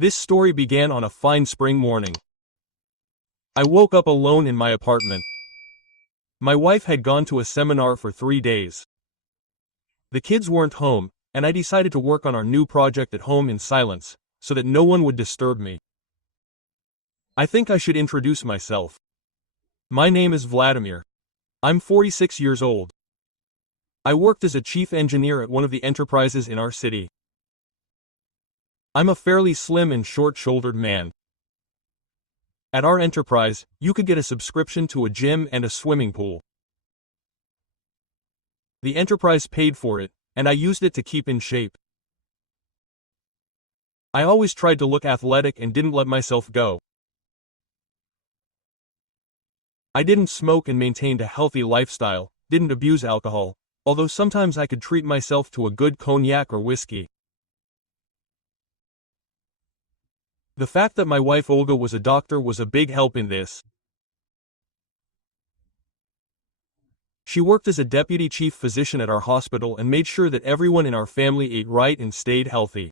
This story began on a fine spring morning. I woke up alone in my apartment. My wife had gone to a seminar for 3 days. The kids weren't home, and I decided to work on our new project at home in silence, so that no one would disturb me. I think I should introduce myself. My name is Vladimir. I'm 46 years old. I worked as a chief engineer at one of the enterprises in our city. I'm a fairly slim and short-shouldered man. At our enterprise, you could get a subscription to a gym and a swimming pool. The enterprise paid for it, and I used it to keep in shape. I always tried to look athletic and didn't let myself go. I didn't smoke and maintained a healthy lifestyle, didn't abuse alcohol, although sometimes I could treat myself to a good cognac or whiskey. The fact that my wife Olga was a doctor was a big help in this. She worked as a deputy chief physician at our hospital and made sure that everyone in our family ate right and stayed healthy.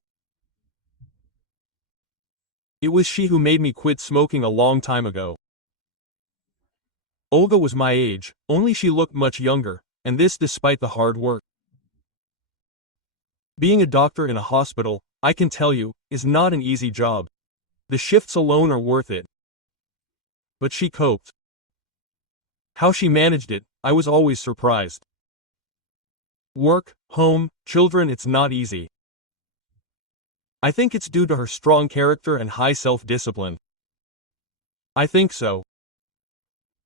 It was she who made me quit smoking a long time ago. Olga was my age, only she looked much younger, and this despite the hard work. Being a doctor in a hospital, I can tell you, is not an easy job. The shifts alone are worth it. But she coped. How she managed it, I was always surprised. Work, home, children, it's not easy. I think it's due to her strong character and high self-discipline. I think so.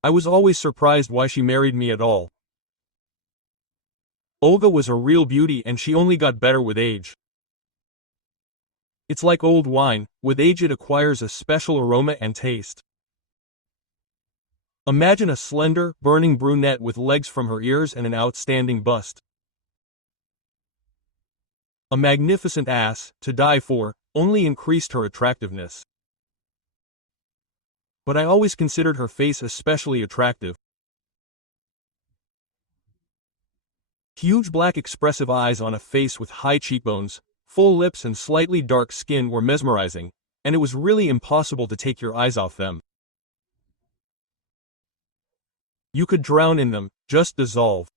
I was always surprised why she married me at all. Olga was a real beauty and she only got better with age. It's like old wine, with age it acquires a special aroma and taste. Imagine a slender, burning brunette with legs from her ears and an outstanding bust. A magnificent ass, to die for, only increased her attractiveness. But I always considered her face especially attractive. Huge black expressive eyes on a face with high cheekbones, full lips and slightly dark skin were mesmerizing, and it was really impossible to take your eyes off them. You could drown in them, just dissolve.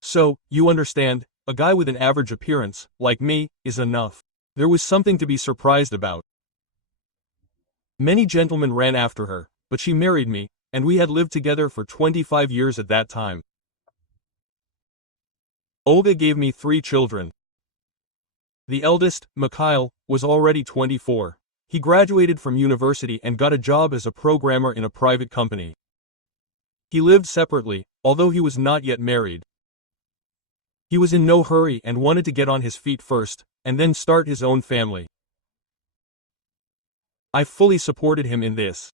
So, you understand, a guy with an average appearance, like me, is enough. There was something to be surprised about. Many gentlemen ran after her, but she married me, and we had lived together for 25 years at that time. Olga gave me 3 children. The eldest, Mikhail, was already 24. He graduated from university and got a job as a programmer in a private company. He lived separately, although he was not yet married. He was in no hurry and wanted to get on his feet first, and then start his own family. I fully supported him in this.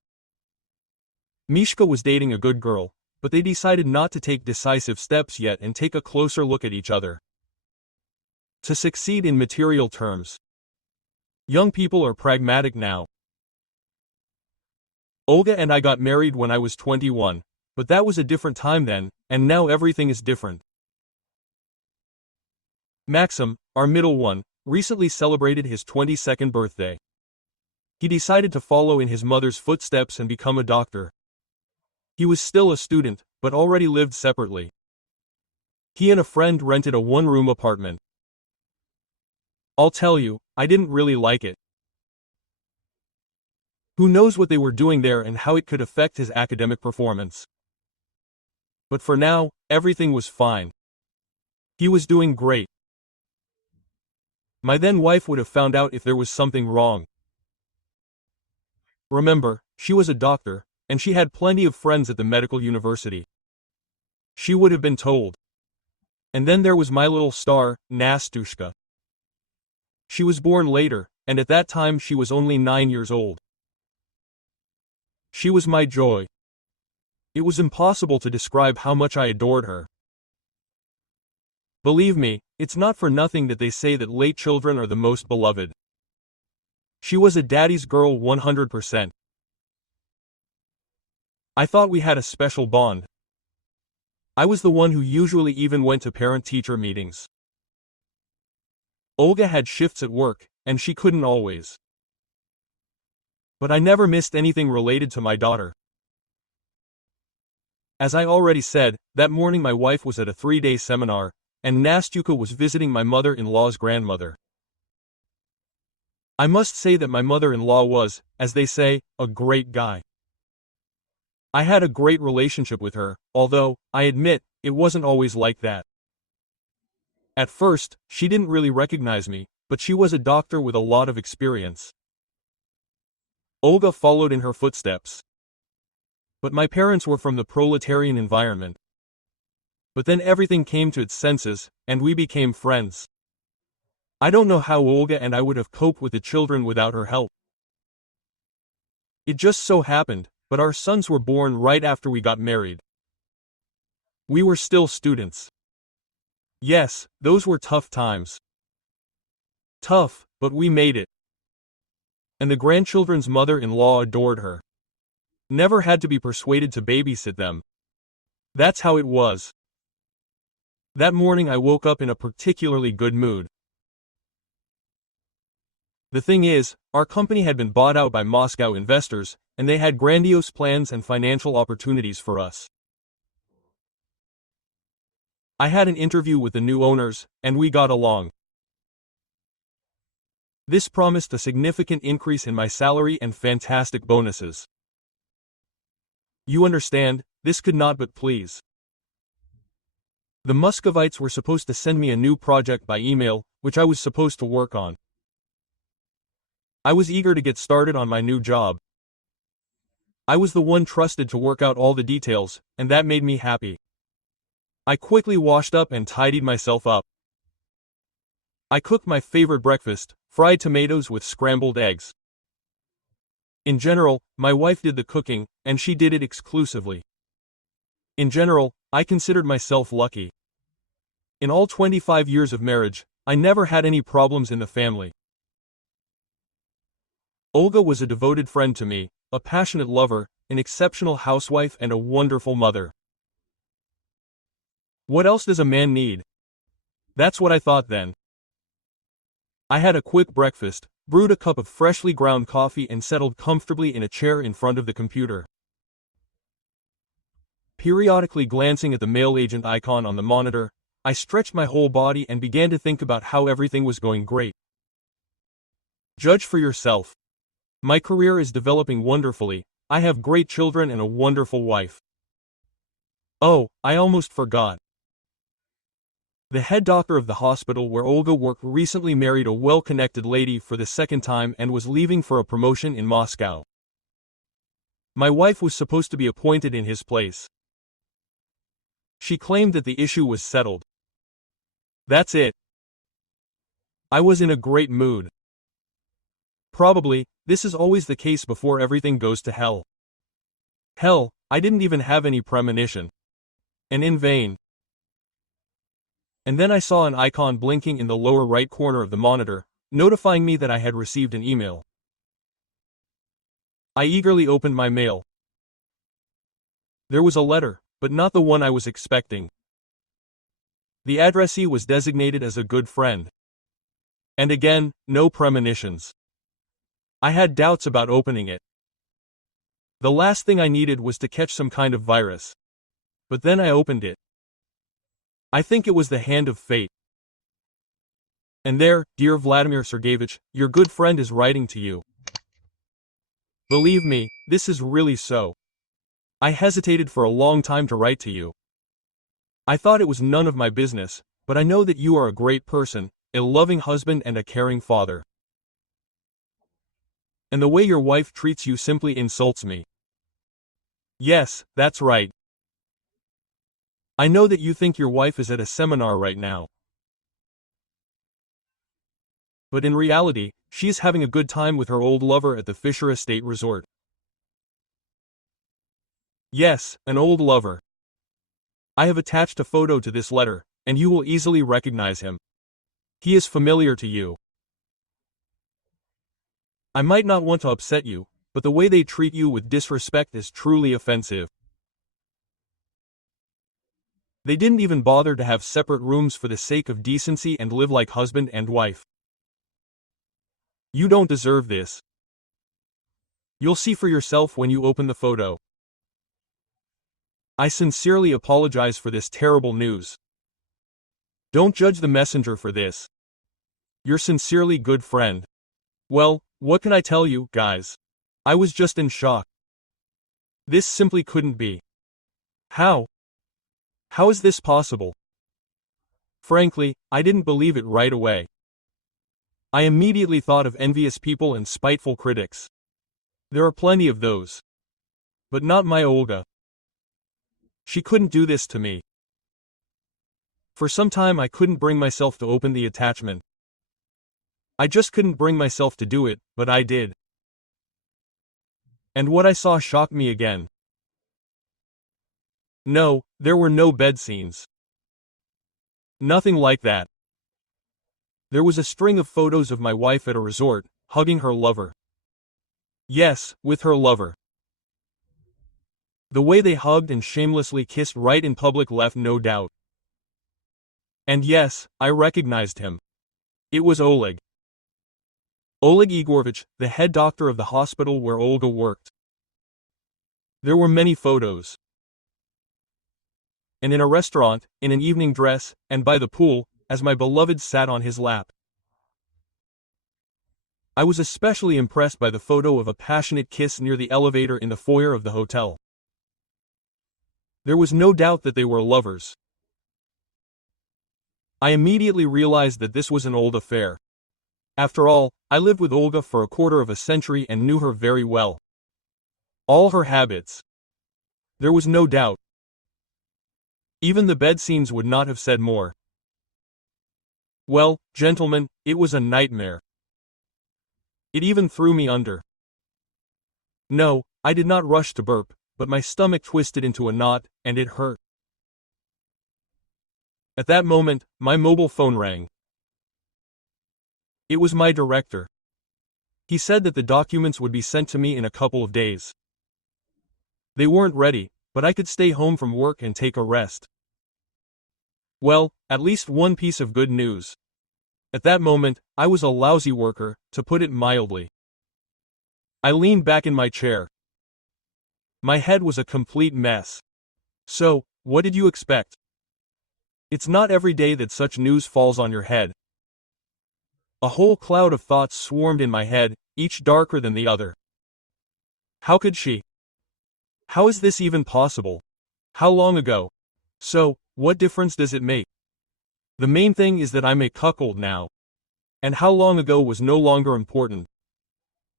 Mishka was dating a good girl, but they decided not to take decisive steps yet and take a closer look at each other. To succeed in material terms. Young people are pragmatic now. Olga and I got married when I was 21, but that was a different time then, and now everything is different. Maxim, our middle one, recently celebrated his 22nd birthday. He decided to follow in his mother's footsteps and become a doctor. He was still a student, but already lived separately. He and a friend rented a one-room apartment. I'll tell you, I didn't really like it. Who knows what they were doing there and how it could affect his academic performance. But for now, everything was fine. He was doing great. My then wife would have found out if there was something wrong. Remember, she was a doctor, and she had plenty of friends at the medical university. She would have been told. And then there was my little star, Nastushka. She was born later, and at that time she was only 9 years old. She was my joy. It was impossible to describe how much I adored her. Believe me, it's not for nothing that they say that late children are the most beloved. She was a daddy's girl 100%. I thought we had a special bond. I was the one who usually even went to parent-teacher meetings. Olga had shifts at work, and she couldn't always. But I never missed anything related to my daughter. As I already said, that morning my wife was at a 3-day seminar, and Nastyuka was visiting my mother-in-law's grandmother. I must say that my mother-in-law was, as they say, a great guy. I had a great relationship with her, although, I admit, it wasn't always like that. At first, she didn't really recognize me, but she was a doctor with a lot of experience. Olga followed in her footsteps. But my parents were from the proletarian environment. But then everything came to its senses, and we became friends. I don't know how Olga and I would have coped with the children without her help. It just so happened, but our sons were born right after we got married. We were still students. Yes, those were tough times. Tough, but we made it. And the grandchildren's mother-in-law adored her. Never had to be persuaded to babysit them. That's how it was. That morning I woke up in a particularly good mood. The thing is, our company had been bought out by Moscow investors, and they had grandiose plans and financial opportunities for us. I had an interview with the new owners, and we got along. This promised a significant increase in my salary and fantastic bonuses. You understand, this could not but please. The Muscovites were supposed to send me a new project by email, which I was supposed to work on. I was eager to get started on my new job. I was the one trusted to work out all the details, and that made me happy. I quickly washed up and tidied myself up. I cooked my favorite breakfast, fried tomatoes with scrambled eggs. In general, my wife did the cooking, and she did it exclusively. In general, I considered myself lucky. In all 25 years of marriage, I never had any problems in the family. Olga was a devoted friend to me, a passionate lover, an exceptional housewife and a wonderful mother. What else does a man need? That's what I thought then. I had a quick breakfast, brewed a cup of freshly ground coffee and settled comfortably in a chair in front of the computer. Periodically glancing at the mail agent icon on the monitor, I stretched my whole body and began to think about how everything was going great. Judge for yourself. My career is developing wonderfully, I have great children and a wonderful wife. Oh, I almost forgot. The head doctor of the hospital where Olga worked recently married a well-connected lady for the second time and was leaving for a promotion in Moscow. My wife was supposed to be appointed in his place. She claimed that the issue was settled. That's it. I was in a great mood. Probably, this is always the case before everything goes to hell. Hell, I didn't even have any premonition. And in vain. And then I saw an icon blinking in the lower right corner of the monitor, notifying me that I had received an email. I eagerly opened my mail. There was a letter, but not the one I was expecting. The addressee was designated as a good friend. And again, no premonitions. I had doubts about opening it. The last thing I needed was to catch some kind of virus. But then I opened it. I think it was the hand of fate. And there, dear Vladimir Sergeyevich, your good friend is writing to you. Believe me, this is really so. I hesitated for a long time to write to you. I thought it was none of my business, but I know that you are a great person, a loving husband and a caring father. And the way your wife treats you simply insults me. Yes, that's right. I know that you think your wife is at a seminar right now. But in reality, she is having a good time with her old lover at the Fisher Estate Resort. Yes, an old lover. I have attached a photo to this letter, and you will easily recognize him. He is familiar to you. I might not want to upset you, but the way they treat you with disrespect is truly offensive. They didn't even bother to have separate rooms for the sake of decency and live like husband and wife. You don't deserve this. You'll see for yourself when you open the photo. I sincerely apologize for this terrible news. Don't judge the messenger for this. Your sincerely good friend. Well, what can I tell you, guys? I was just in shock. This simply couldn't be. How? How is this possible? Frankly, I didn't believe it right away. I immediately thought of envious people and spiteful critics. There are plenty of those. But not my Olga. She couldn't do this to me. For some time I couldn't bring myself to open the attachment. I just couldn't bring myself to do it, but I did. And what I saw shocked me again. No, there were no bed scenes. Nothing like that. There was a string of photos of my wife at a resort, hugging her lover. Yes, with her lover. The way they hugged and shamelessly kissed right in public left no doubt. And yes, I recognized him. It was Oleg. Oleg Igorovich, the head doctor of the hospital where Olga worked. There were many photos. And in a restaurant, in an evening dress, and by the pool, as my beloved sat on his lap. I was especially impressed by the photo of a passionate kiss near the elevator in the foyer of the hotel. There was no doubt that they were lovers. I immediately realized that this was an old affair. After all, I lived with Olga for a quarter of a century and knew her very well. All her habits. There was no doubt. Even the bed scenes would not have said more. Well, gentlemen, it was a nightmare. It even threw me under. No, I did not rush to burp, but my stomach twisted into a knot, and it hurt. At that moment, my mobile phone rang. It was my director. He said that the documents would be sent to me in a couple of days. They weren't ready, but I could stay home from work and take a rest. Well, at least one piece of good news. At that moment, I was a lousy worker, to put it mildly. I leaned back in my chair. My head was a complete mess. So, what did you expect? It's not every day that such news falls on your head. A whole cloud of thoughts swarmed in my head, each darker than the other. How could she? How is this even possible? How long ago? So, what difference does it make? The main thing is that I'm a cuckold now. And how long ago was no longer important.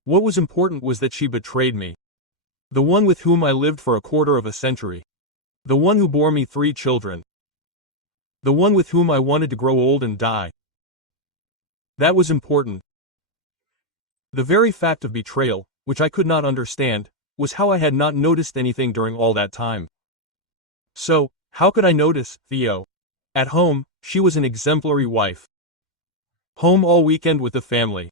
What was important was that she betrayed me. The one with whom I lived for a quarter of a century. The one who bore me 3 children. The one with whom I wanted to grow old and die. That was important. The very fact of betrayal, which I could not understand, was how I had not noticed anything during all that time. So, how could I notice, Theo? At home, she was an exemplary wife. Home all weekend with the family.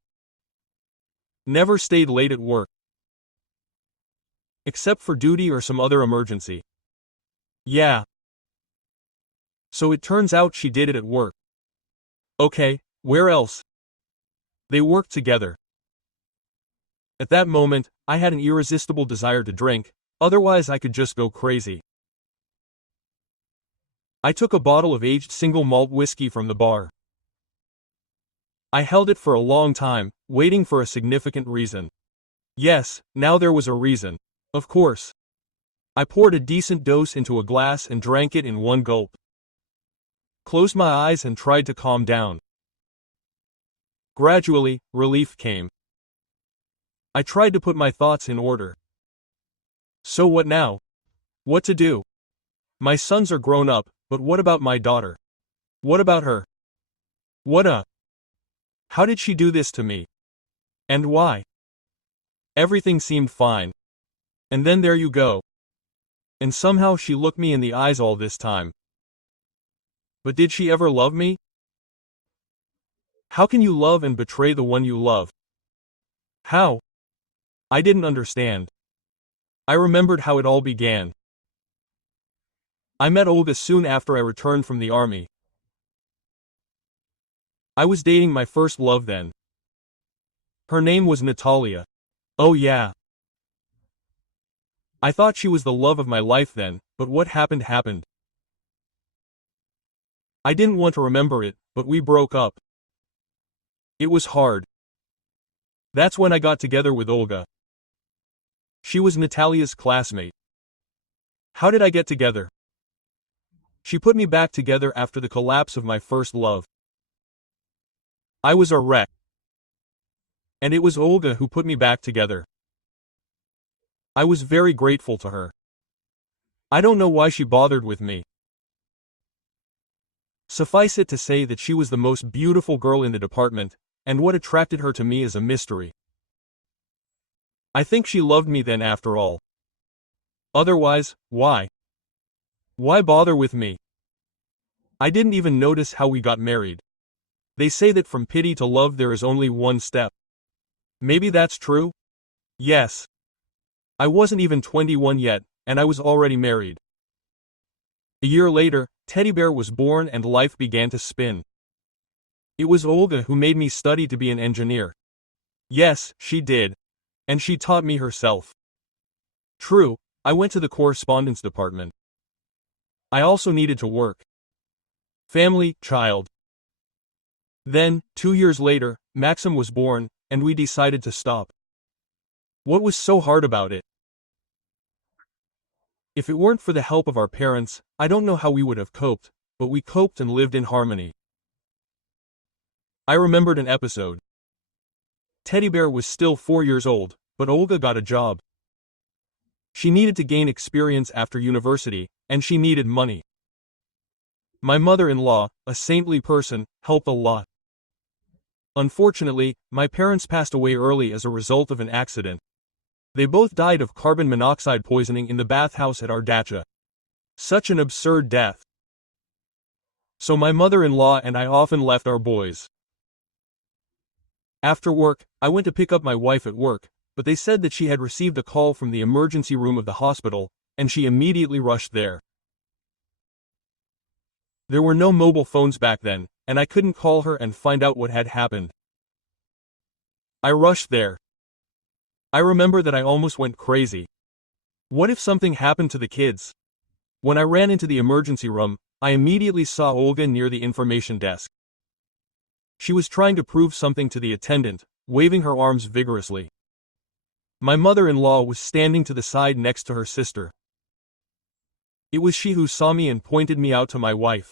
Never stayed late at work. Except for duty or some other emergency. Yeah. So it turns out she did it at work. Okay, where else? They worked together. At that moment, I had an irresistible desire to drink, otherwise I could just go crazy. I took a bottle of aged single malt whiskey from the bar. I held it for a long time, waiting for a significant reason. Yes, now there was a reason. Of course. I poured a decent dose into a glass and drank it in one gulp. Closed my eyes and tried to calm down. Gradually, relief came. I tried to put my thoughts in order. So what now? What to do? My sons are grown up, but what about my daughter? What about her? How did she do this to me? And why? Everything seemed fine. And then there you go. And somehow she looked me in the eyes all this time. But did she ever love me? How can you love and betray the one you love? How? I didn't understand. I remembered how it all began. I met Olga soon after I returned from the army. I was dating my first love then. Her name was Natalia. Oh yeah. I thought she was the love of my life then, but what happened happened. I didn't want to remember it, but we broke up. It was hard. That's when I got together with Olga. She was Natalia's classmate. How did I get together? She put me back together after the collapse of my first love. I was a wreck. And it was Olga who put me back together. I was very grateful to her. I don't know why she bothered with me. Suffice it to say that she was the most beautiful girl in the department, and what attracted her to me is a mystery. I think she loved me then after all. Otherwise, why? Why bother with me? I didn't even notice how we got married. They say that from pity to love there is only one step. Maybe that's true? Yes. I wasn't even 21 yet, and I was already married. A year later, Teddy Bear was born and life began to spin. It was Olga who made me study to be an engineer. Yes, she did. And she taught me herself. True, I went to the correspondence department. I also needed to work. Family, child. Then, 2 years later, Maxim was born, and we decided to stop. What was so hard about it? If it weren't for the help of our parents, I don't know how we would have coped, but we coped and lived in harmony. I remembered an episode. Teddy Bear was still 4 years old, but Olga got a job. She needed to gain experience after university, and she needed money. My mother-in-law, a saintly person, helped a lot. Unfortunately, my parents passed away early as a result of an accident. They both died of carbon monoxide poisoning in the bathhouse at our dacha. Such an absurd death. So my mother-in-law and I often left our boys. After work, I went to pick up my wife at work, but they said that she had received a call from the emergency room of the hospital, and she immediately rushed there. There were no mobile phones back then, and I couldn't call her and find out what had happened. I rushed there. I remember that I almost went crazy. What if something happened to the kids? When I ran into the emergency room, I immediately saw Olga near the information desk. She was trying to prove something to the attendant, waving her arms vigorously. My mother-in-law was standing to the side next to her sister. It was she who saw me and pointed me out to my wife.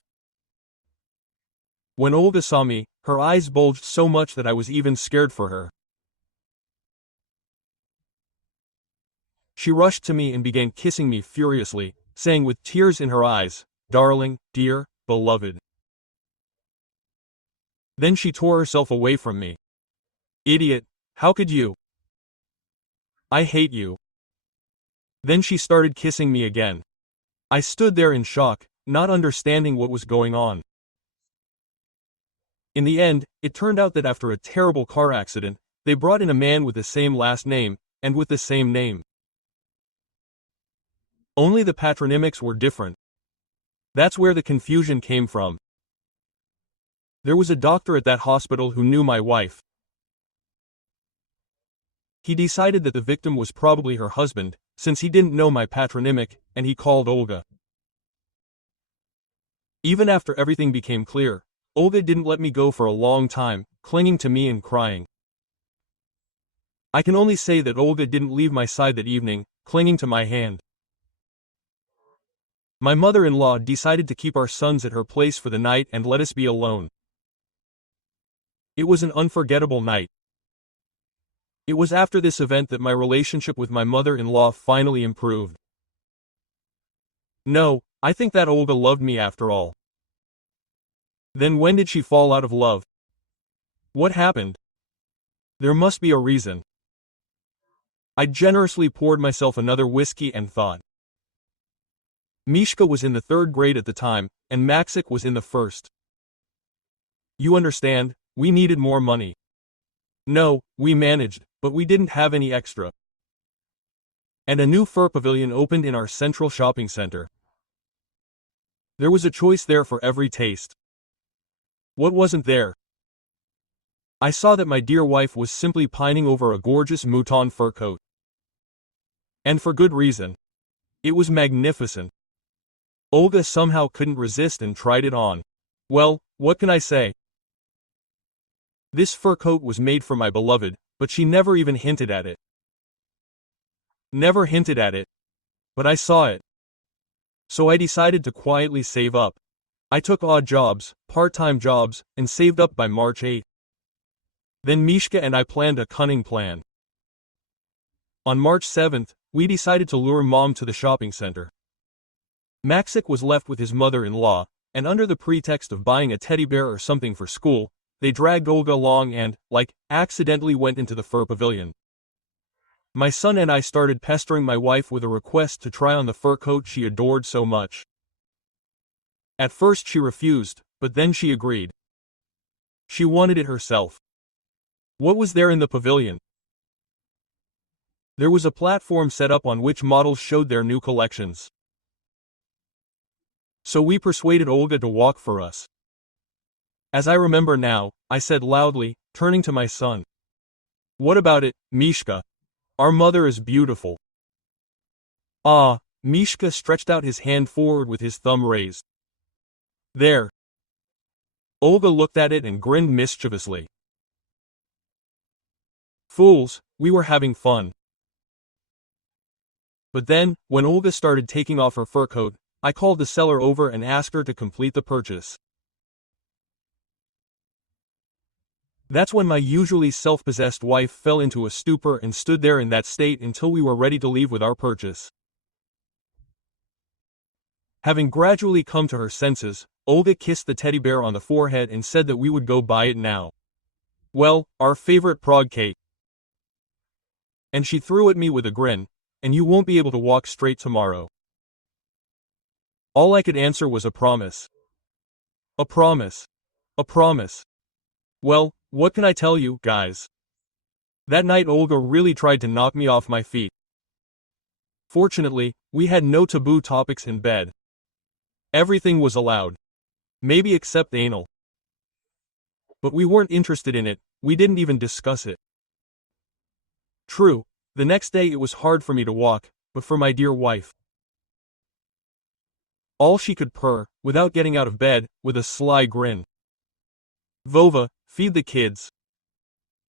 When Olga saw me, her eyes bulged so much that I was even scared for her. She rushed to me and began kissing me furiously, saying with tears in her eyes, "Darling, dear, beloved." Then she tore herself away from me. "Idiot, how could you? I hate you." Then she started kissing me again. I stood there in shock, not understanding what was going on. In the end, it turned out that after a terrible car accident, they brought in a man with the same last name, and with the same name. Only the patronymics were different. That's where the confusion came from. There was a doctor at that hospital who knew my wife. He decided that the victim was probably her husband, since he didn't know my patronymic, and he called Olga. Even after everything became clear, Olga didn't let me go for a long time, clinging to me and crying. I can only say that Olga didn't leave my side that evening, clinging to my hand. My mother-in-law decided to keep our sons at her place for the night and let us be alone. It was an unforgettable night. It was after this event that my relationship with my mother-in-law finally improved. No, I think that Olga loved me after all. Then when did she fall out of love? What happened? There must be a reason. I generously poured myself another whiskey and thought. Mishka was in the 3rd grade at the time, and Maxik was in the 1st. You understand, we needed more money. No, we managed, but we didn't have any extra. And a new fur pavilion opened in our central shopping center. There was a choice there for every taste. What wasn't there? I saw that my dear wife was simply pining over a gorgeous mouton fur coat. And for good reason. It was magnificent. Olga somehow couldn't resist and tried it on. Well, what can I say? This fur coat was made for my beloved, but she never even hinted at it. Never hinted at it. But I saw it. So I decided to quietly save up. I took odd jobs, part-time jobs, and saved up by March 8. Then Mishka and I planned a cunning plan. On March 7th, we decided to lure Mom to the shopping center. Maxik was left with his mother-in-law, and under the pretext of buying a teddy bear or something for school, they dragged Olga along and, accidentally went into the fur pavilion. My son and I started pestering my wife with a request to try on the fur coat she adored so much. At first she refused, but then she agreed. She wanted it herself. What was there in the pavilion? There was a platform set up on which models showed their new collections. So we persuaded Olga to walk for us. As I remember now, I said loudly, turning to my son. What about it, Mishka? Our mother is beautiful. Ah, Mishka stretched out his hand forward with his thumb raised. There. Olga looked at it and grinned mischievously. Fools, we were having fun. But then, when Olga started taking off her fur coat, I called the seller over and asked her to complete the purchase. That's when my usually self-possessed wife fell into a stupor and stood there in that state until we were ready to leave with our purchase. Having gradually come to her senses, Olga kissed the teddy bear on the forehead and said that we would go buy it now. Well, our favorite prog cake. And she threw at me with a grin, and you won't be able to walk straight tomorrow. All I could answer was a promise. A promise. A promise. Well, what can I tell you, guys? That night Olga really tried to knock me off my feet. Fortunately, we had no taboo topics in bed. Everything was allowed. Maybe except anal. But we weren't interested in it, we didn't even discuss it. True, the next day it was hard for me to walk, but for my dear wife. All she could purr, without getting out of bed, with a sly grin. Vova, feed the kids.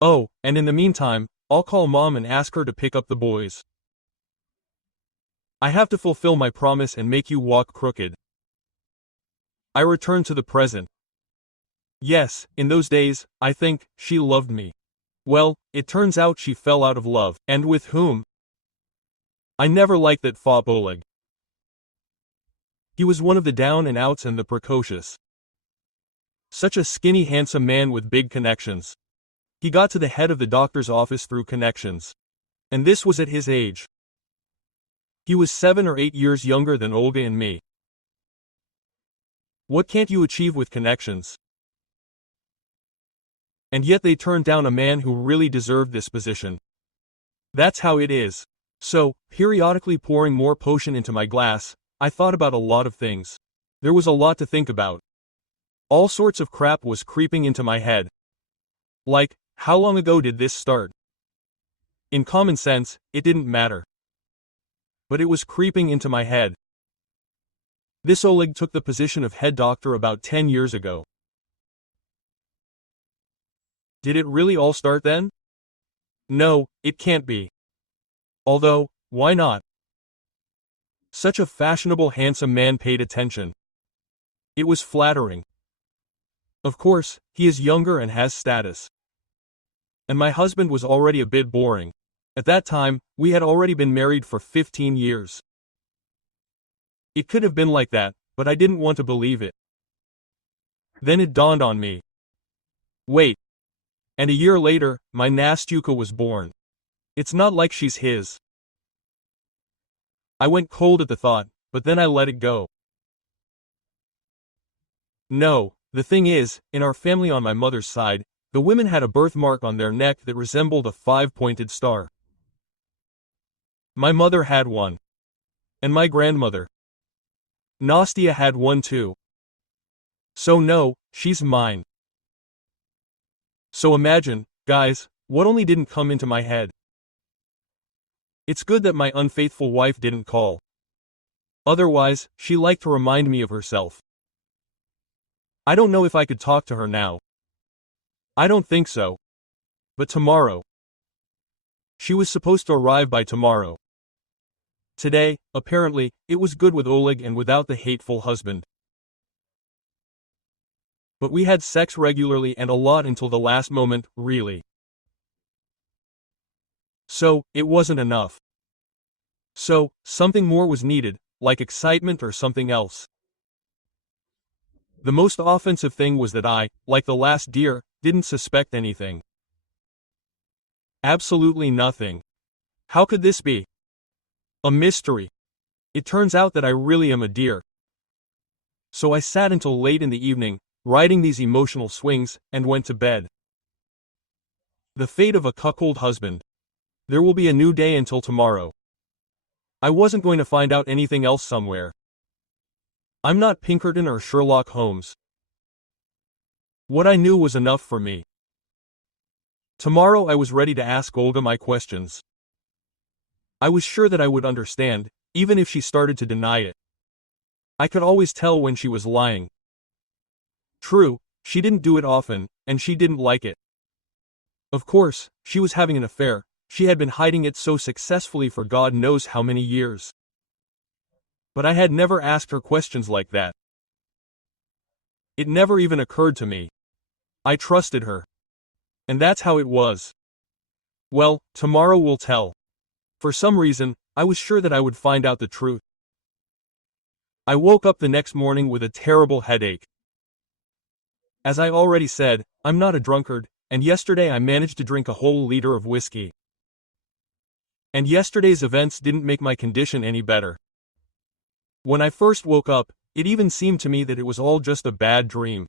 Oh, and in the meantime, I'll call Mom and ask her to pick up the boys. I have to fulfill my promise and make you walk crooked. I returned to the present. Yes, in those days, I think, she loved me. Well, it turns out she fell out of love, and with whom? I never liked that fop Oleg. He was one of the down and outs and the precocious. Such a skinny handsome man with big connections. He got to the head of the doctor's office through connections. And this was at his age. He was 7 or 8 years younger than Olga and me. What can't you achieve with connections? And yet they turned down a man who really deserved this position. That's how it is. So, periodically pouring more potion into my glass, I thought about a lot of things. There was a lot to think about. All sorts of crap was creeping into my head. Like, how long ago did this start? In common sense, it didn't matter. But it was creeping into my head. This Oleg took the position of head doctor about 10 years ago. Did it really all start then? No, it can't be. Although, why not? Such a fashionable handsome man paid attention. It was flattering. Of course, he is younger and has status. And my husband was already a bit boring. At that time, we had already been married for 15 years. It could have been like that, but I didn't want to believe it. Then it dawned on me. Wait. And a year later, my Nastyuka was born. It's not like she's his. I went cold at the thought, but then I let it go. No, the thing is, in our family on my mother's side, the women had a birthmark on their neck that resembled a 5-pointed star. My mother had one. And my grandmother. Nastya had one too. So no, she's mine. So imagine, guys, what only didn't come into my head. It's good that my unfaithful wife didn't call. Otherwise, she liked to remind me of herself. I don't know if I could talk to her now. I don't think so. But tomorrow. She was supposed to arrive by tomorrow. Today, apparently, it was good with Oleg and without the hateful husband. But we had sex regularly and a lot until the last moment, really. So, it wasn't enough. So, something more was needed, like excitement or something else. The most offensive thing was that I, like the last deer, didn't suspect anything. Absolutely nothing. How could this be? A mystery. It turns out that I really am a deer. So I sat until late in the evening, riding these emotional swings, and went to bed. The fate of a cuckold husband. There will be a new day until tomorrow. I wasn't going to find out anything else somewhere. I'm not Pinkerton or Sherlock Holmes. What I knew was enough for me. Tomorrow I was ready to ask Olga my questions. I was sure that I would understand, even if she started to deny it. I could always tell when she was lying. True, she didn't do it often, and she didn't like it. Of course, she was having an affair. She had been hiding it so successfully for God knows how many years. But I had never asked her questions like that. It never even occurred to me. I trusted her. And that's how it was. Well, tomorrow will tell. For some reason, I was sure that I would find out the truth. I woke up the next morning with a terrible headache. As I already said, I'm not a drunkard, and yesterday I managed to drink a whole liter of whiskey. And yesterday's events didn't make my condition any better. When I first woke up, it even seemed to me that it was all just a bad dream.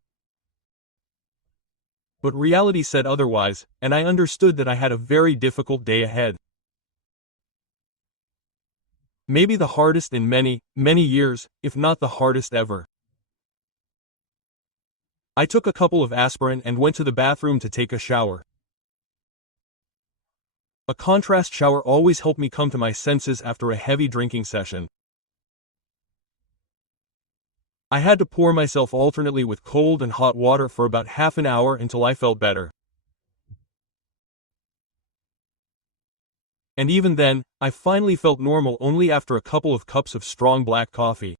But reality said otherwise, and I understood that I had a very difficult day ahead. Maybe the hardest in many, many years, if not the hardest ever. I took a couple of aspirin and went to the bathroom to take a shower. A contrast shower always helped me come to my senses after a heavy drinking session. I had to pour myself alternately with cold and hot water for about half an hour until I felt better. And even then, I finally felt normal only after a couple of cups of strong black coffee.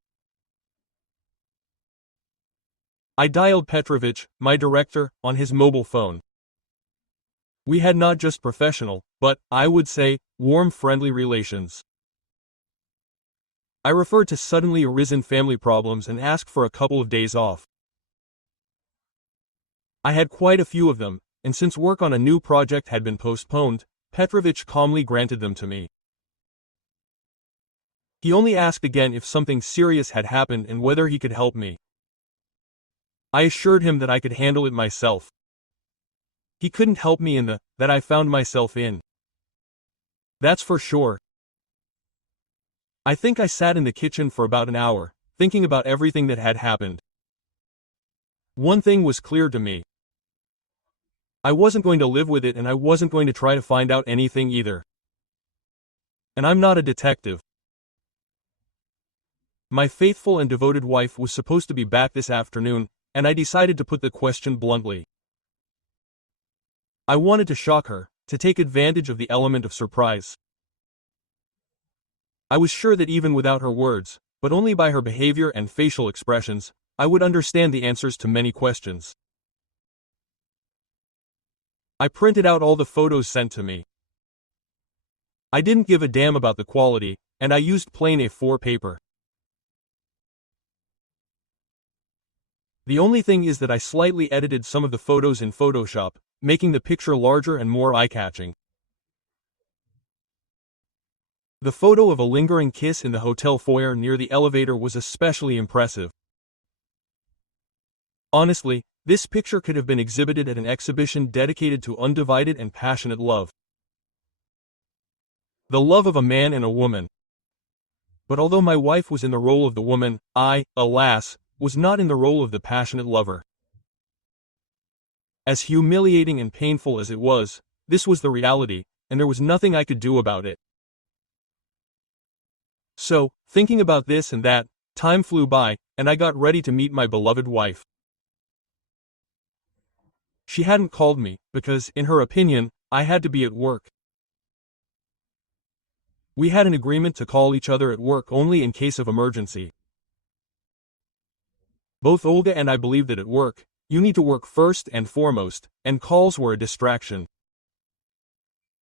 I dialed Petrovich, my director, on his mobile phone. We had not just professional, but, I would say, warm friendly relations. I referred to suddenly arisen family problems and asked for a couple of days off. I had quite a few of them, and since work on a new project had been postponed, Petrovich calmly granted them to me. He only asked again if something serious had happened and whether he could help me. I assured him that I could handle it myself. He couldn't help me in the that I found myself in. That's for sure. I think I sat in the kitchen for about an hour, thinking about everything that had happened. One thing was clear to me. I wasn't going to live with it and I wasn't going to try to find out anything either. And I'm not a detective. My faithful and devoted wife was supposed to be back this afternoon, and I decided to put the question bluntly. I wanted to shock her, to take advantage of the element of surprise. I was sure that even without her words, but only by her behavior and facial expressions, I would understand the answers to many questions. I printed out all the photos sent to me. I didn't give a damn about the quality, and I used plain A4 paper. The only thing is that I slightly edited some of the photos in Photoshop, making the picture larger and more eye-catching. The photo of a lingering kiss in the hotel foyer near the elevator was especially impressive. Honestly, this picture could have been exhibited at an exhibition dedicated to undivided and passionate love. The love of a man and a woman. But although my wife was in the role of the woman, I, alas, was not in the role of the passionate lover. As humiliating and painful as it was, this was the reality, and there was nothing I could do about it. So, thinking about this and that, time flew by, and I got ready to meet my beloved wife. She hadn't called me, because, in her opinion, I had to be at work. We had an agreement to call each other at work only in case of emergency. Both Olga and I believed that at work, you need to work first and foremost, and calls were a distraction.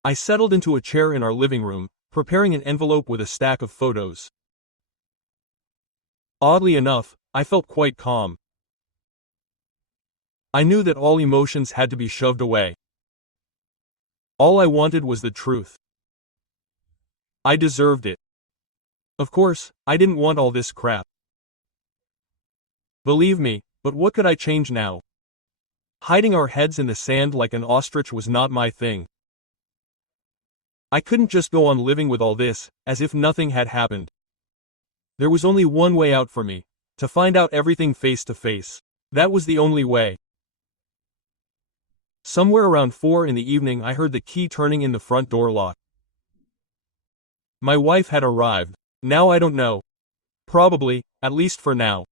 I settled into a chair in our living room, preparing an envelope with a stack of photos. Oddly enough, I felt quite calm. I knew that all emotions had to be shoved away. All I wanted was the truth. I deserved it. Of course, I didn't want all this crap. Believe me, but what could I change now? Hiding our heads in the sand like an ostrich was not my thing. I couldn't just go on living with all this, as if nothing had happened. There was only one way out for me, to find out everything face to face. That was the only way. Somewhere around 4 in the evening I heard the key turning in the front door lock. My wife had arrived. Now I don't know. Probably, at least for now.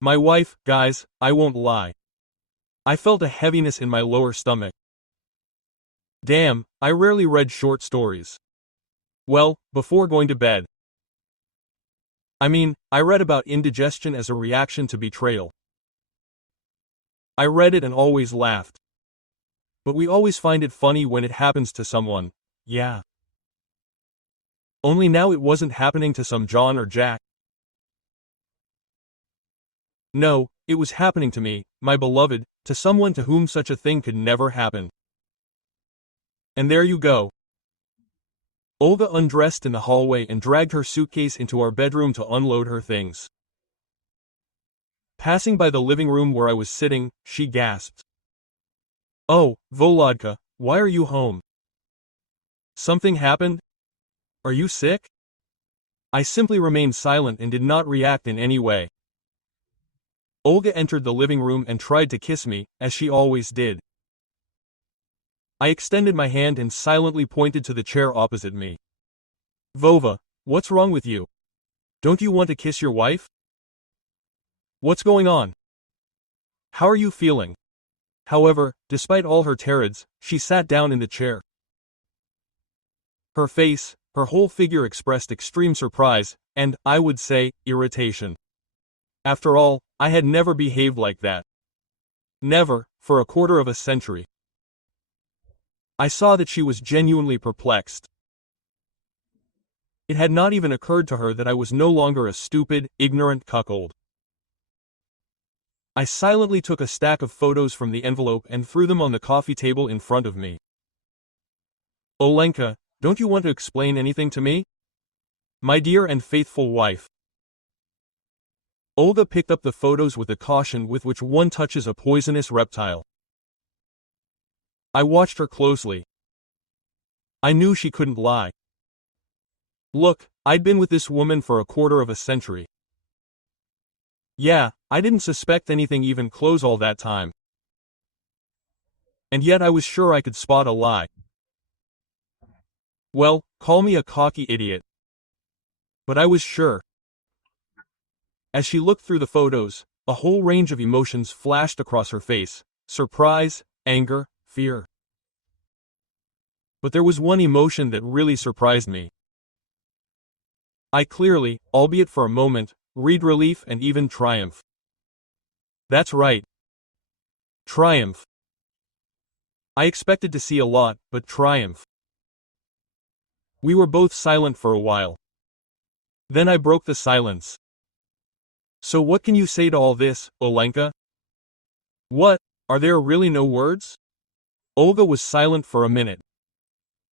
My wife, guys, I won't lie. I felt a heaviness in my lower stomach. Damn, I rarely read short stories. Well, before going to bed. I mean, I read about indigestion as a reaction to betrayal. I read it and always laughed. But we always find it funny when it happens to someone, yeah. Only now it wasn't happening to some John or Jack. No, it was happening to me, my beloved, to someone to whom such a thing could never happen. And there you go. Olga undressed in the hallway and dragged her suitcase into our bedroom to unload her things. Passing by the living room where I was sitting, she gasped. Oh, Volodka, why are you home? Something happened? Are you sick? I simply remained silent and did not react in any way. Olga entered the living room and tried to kiss me, as she always did. I extended my hand and silently pointed to the chair opposite me. Vova, what's wrong with you? Don't you want to kiss your wife? What's going on? How are you feeling? However, despite all her tirades, she sat down in the chair. Her face, her whole figure expressed extreme surprise, and, I would say, irritation. After all, I had never behaved like that. Never, for a quarter of a century. I saw that she was genuinely perplexed. It had not even occurred to her that I was no longer a stupid, ignorant cuckold. I silently took a stack of photos from the envelope and threw them on the coffee table in front of me. Olenka, don't you want to explain anything to me? My dear and faithful wife. Olga picked up the photos with the caution with which one touches a poisonous reptile. I watched her closely. I knew she couldn't lie. Look, I'd been with this woman for a quarter of a century. Yeah, I didn't suspect anything even close all that time. And yet I was sure I could spot a lie. Well, call me a cocky idiot. But I was sure. As she looked through the photos, a whole range of emotions flashed across her face: surprise, anger, fear. But there was one emotion that really surprised me. I clearly, albeit for a moment, read relief and even triumph. That's right. Triumph. I expected to see a lot, but triumph. We were both silent for a while. Then I broke the silence. So what can you say to all this, Olenka? What, are there really no words? Olga was silent for a minute.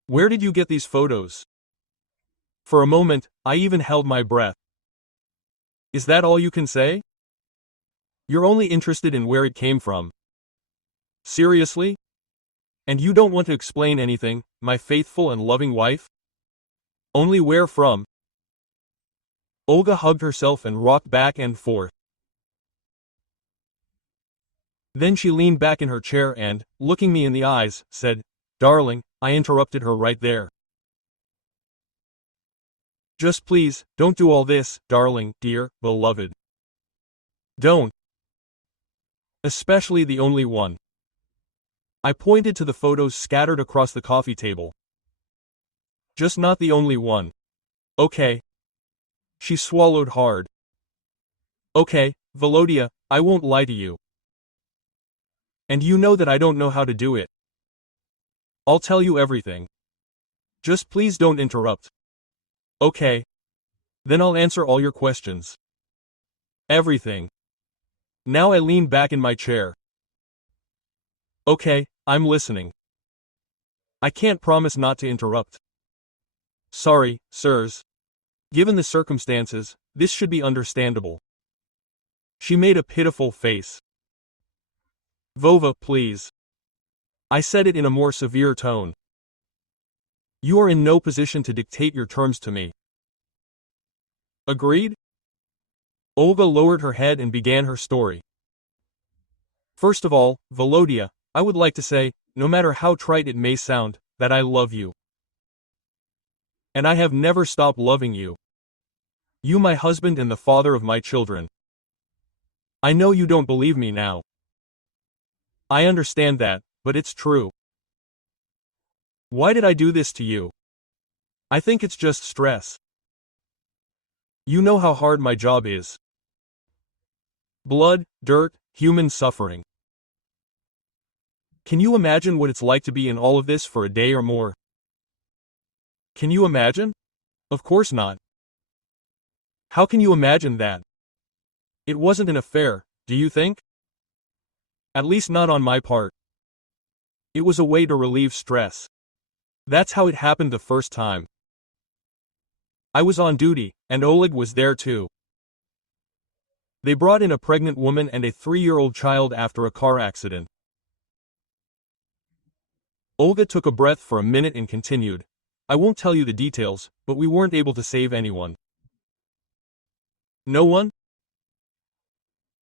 Where did you get these photos? For a moment, I even held my breath. Is that all you can say? You're only interested in where it came from. Seriously? And you don't want to explain anything, my faithful and loving wife? Only where from? Olga hugged herself and rocked back and forth. Then she leaned back in her chair and, looking me in the eyes, said, "Darling," I interrupted her right there. Just please, don't do all this, darling, dear, beloved. Don't. Especially the only one. I pointed to the photos scattered across the coffee table. Just not the only one. Okay. She swallowed hard. Okay, Volodya, I won't lie to you. And you know that I don't know how to do it. I'll tell you everything. Just please don't interrupt. Okay. Then I'll answer all your questions. Everything. Now I lean back in my chair. Okay, I'm listening. I can't promise not to interrupt. Sorry, sirs. Given the circumstances, this should be understandable. She made a pitiful face. Vova, please. I said it in a more severe tone. You are in no position to dictate your terms to me. Agreed? Olga lowered her head and began her story. First of all, Volodya, I would like to say, no matter how trite it may sound, that I love you. And I have never stopped loving you. You, my husband and the father of my children. I know you don't believe me now. I understand that, but it's true. Why did I do this to you? I think it's just stress. You know how hard my job is. Blood, dirt, human suffering. Can you imagine what it's like to be in all of this for a day or more? Can you imagine? Of course not. How can you imagine that? It wasn't an affair, do you think? At least not on my part. It was a way to relieve stress. That's how it happened the first time. I was on duty, and Oleg was there too. They brought in a pregnant woman and a 3-year-old child after a car accident. Olga took a breath for a minute and continued. I won't tell you the details, but we weren't able to save anyone. No one?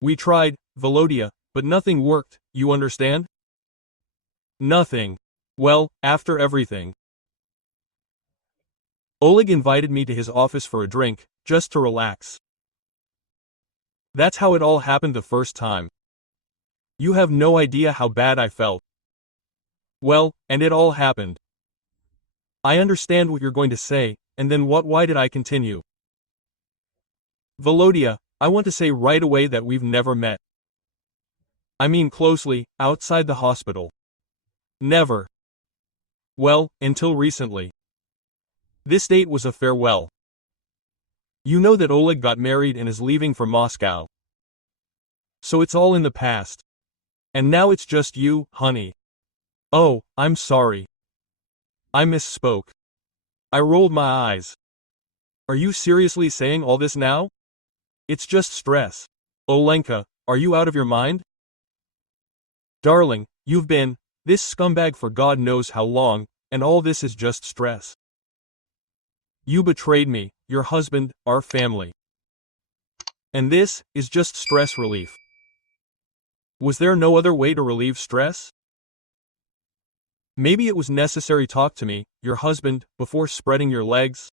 We tried, Volodya, but nothing worked, you understand? Nothing. Well, after everything. Oleg invited me to his office for a drink, just to relax. That's how it all happened the first time. You have no idea how bad I felt. Well, and it all happened. I understand what you're going to say, and then what? Why did I continue? Volodya, I want to say right away that we've never met. I mean closely, outside the hospital. Never. Well, until recently. This date was a farewell. You know that Oleg got married and is leaving for Moscow. So it's all in the past. And now it's just you, honey. Oh, I'm sorry. I misspoke. I rolled my eyes. Are you seriously saying all this now? It's just stress. Olenka, are you out of your mind? Darling, you've been this scumbag for God knows how long, and all this is just stress. You betrayed me, your husband, our family. And this is just stress relief. Was there no other way to relieve stress? Maybe it was necessary talk to me, your husband, before spreading your legs?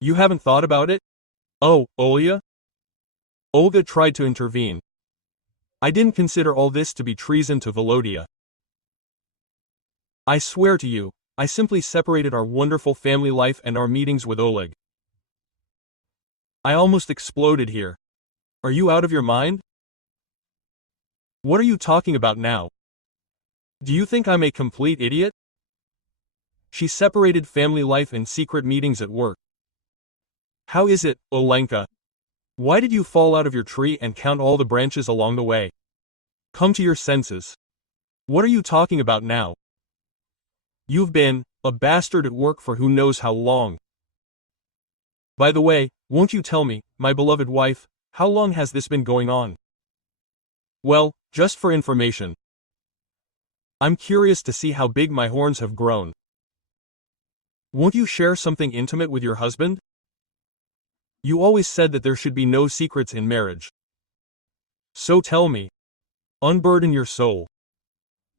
You haven't thought about it? Oh, Olya? Olga tried to intervene. I didn't consider all this to be treason to Volodya. I swear to you, I simply separated our wonderful family life and our meetings with Oleg. I almost exploded here. Are you out of your mind? What are you talking about now? Do you think I'm a complete idiot? She separated family life and secret meetings at work. How is it, Olenka? Why did you fall out of your tree and count all the branches along the way? Come to your senses. What are you talking about now? You've been a bastard at work for who knows how long. By the way, won't you tell me, my beloved wife, how long has this been going on? Well, just for information. I'm curious to see how big my horns have grown. Won't you share something intimate with your husband? You always said that there should be no secrets in marriage. So tell me. Unburden your soul.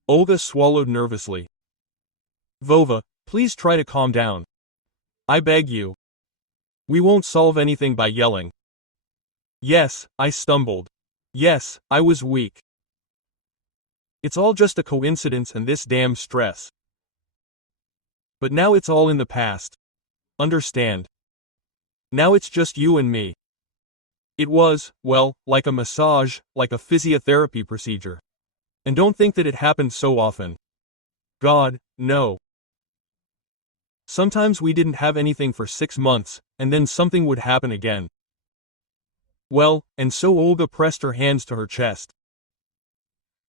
Olga swallowed nervously. Vova, please try to calm down. I beg you. We won't solve anything by yelling. Yes, I stumbled. Yes, I was weak. It's all just a coincidence and this damn stress. But now it's all in the past. Understand? Now it's just you and me. It was, well, like a massage, like a physiotherapy procedure. And don't think that it happened so often. God, no. Sometimes we didn't have anything for 6 months, and then something would happen again. Well, and so Olga pressed her hands to her chest.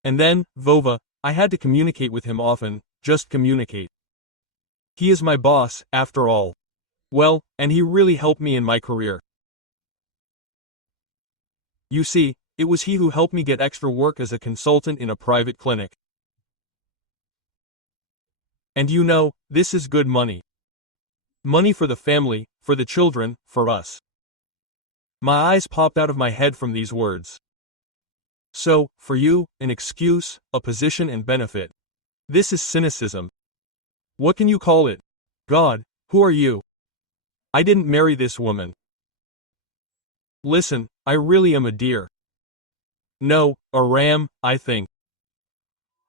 And then, Vova, I had to communicate with him often, just communicate. He is my boss, after all. Well, and he really helped me in my career. You see, it was he who helped me get extra work as a consultant in a private clinic. And you know, this is good money. Money for the family, for the children, for us. My eyes popped out of my head from these words. So, for you, an excuse, a position and benefit. This is cynicism. What can you call it? God, who are you? I didn't marry this woman. Listen, I really am a deer. No, a ram, I think.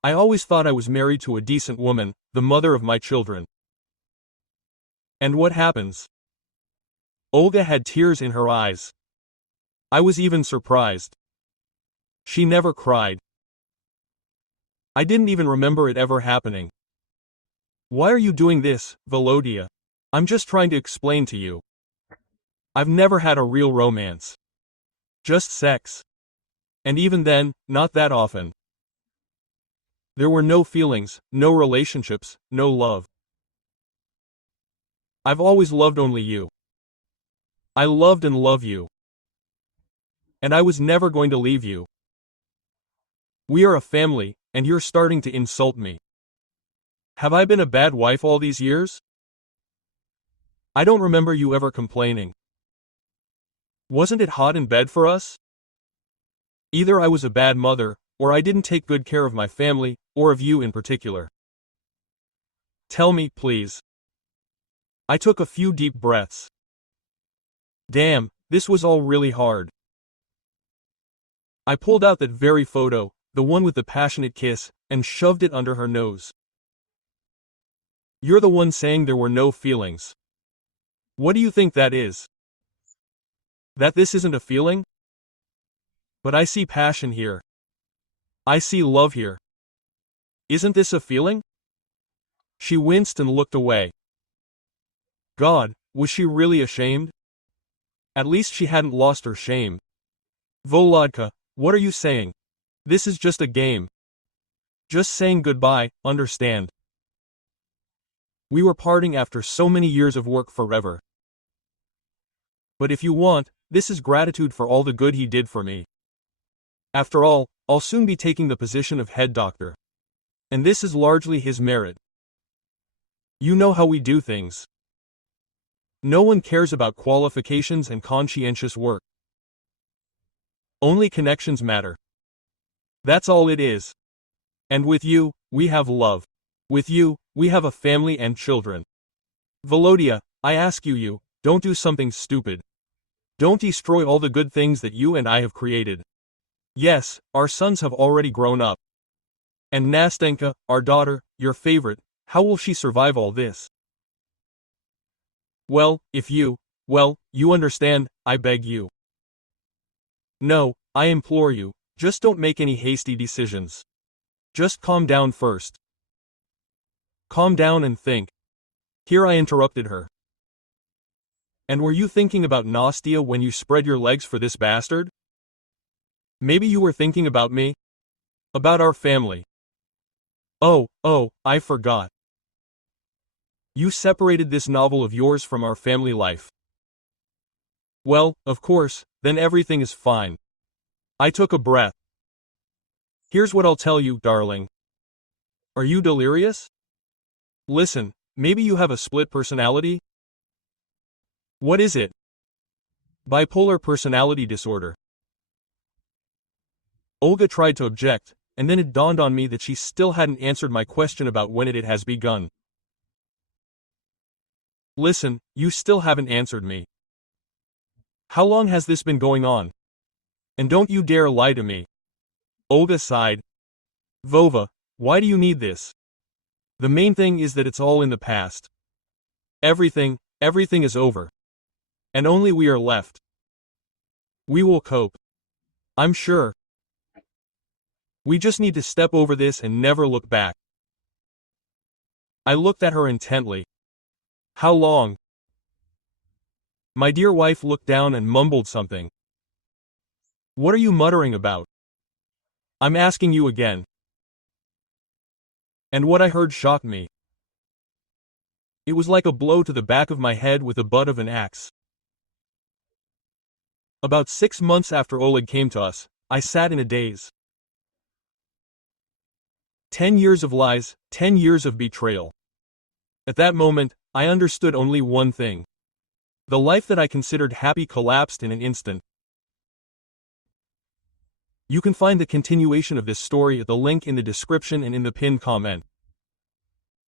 I always thought I was married to a decent woman, the mother of my children. And what happens? Olga had tears in her eyes. I was even surprised. She never cried. I didn't even remember it ever happening. Why are you doing this, Volodya? I'm just trying to explain to you. I've never had a real romance. Just sex. And even then, not that often. There were no feelings, no relationships, no love. I've always loved only you. I loved and love you. And I was never going to leave you. We are a family, and you're starting to insult me. Have I been a bad wife all these years? I don't remember you ever complaining. Wasn't it hot in bed for us? Either I was a bad mother, or I didn't take good care of my family, or of you in particular. Tell me, please. I took a few deep breaths. Damn, this was all really hard. I pulled out that very photo, the one with the passionate kiss, and shoved it under her nose. You're the one saying there were no feelings. What do you think that is? That this isn't a feeling? But I see passion here. I see love here. Isn't this a feeling? She winced and looked away. God, was she really ashamed? At least she hadn't lost her shame. Volodka, what are you saying? This is just a game. Just saying goodbye, understand? We were parting after so many years of work forever. But if you want, this is gratitude for all the good he did for me. After all, I'll soon be taking the position of head doctor. And this is largely his merit. You know how we do things. No one cares about qualifications and conscientious work. Only connections matter. That's all it is. And with you, we have love. With you, we have a family and children. Volodya, I ask you, don't do something stupid. Don't destroy all the good things that you and I have created. Yes, our sons have already grown up. And Nastenka, our daughter, your favorite, how will she survive all this? Well, you understand, I beg you. No, I implore you, just don't make any hasty decisions. Just calm down first. Calm down and think. Here I interrupted her. And were you thinking about Nastia when you spread your legs for this bastard? Maybe you were thinking about me? About our family. Oh, I forgot. You separated this novel of yours from our family life. Well, of course, then everything is fine. I took a breath. Here's what I'll tell you, darling. Are you delirious? Listen, maybe you have a split personality? What is it? Bipolar personality disorder. Olga tried to object, and then it dawned on me that she still hadn't answered my question about when it has begun. Listen, you still haven't answered me. How long has this been going on? And don't you dare lie to me. Olga sighed. Vova, why do you need this? The main thing is that it's all in the past. Everything is over. And only we are left. We will cope. I'm sure. We just need to step over this and never look back. I looked at her intently. How long? My dear wife looked down and mumbled something. What are you muttering about? I'm asking you again. And what I heard shocked me. It was like a blow to the back of my head with the butt of an axe. About 6 months after Oleg came to us, I sat in a daze. 10 years of lies, 10 years of betrayal. At that moment, I understood only one thing. The life that I considered happy collapsed in an instant. You can find the continuation of this story at the link in the description and in the pinned comment.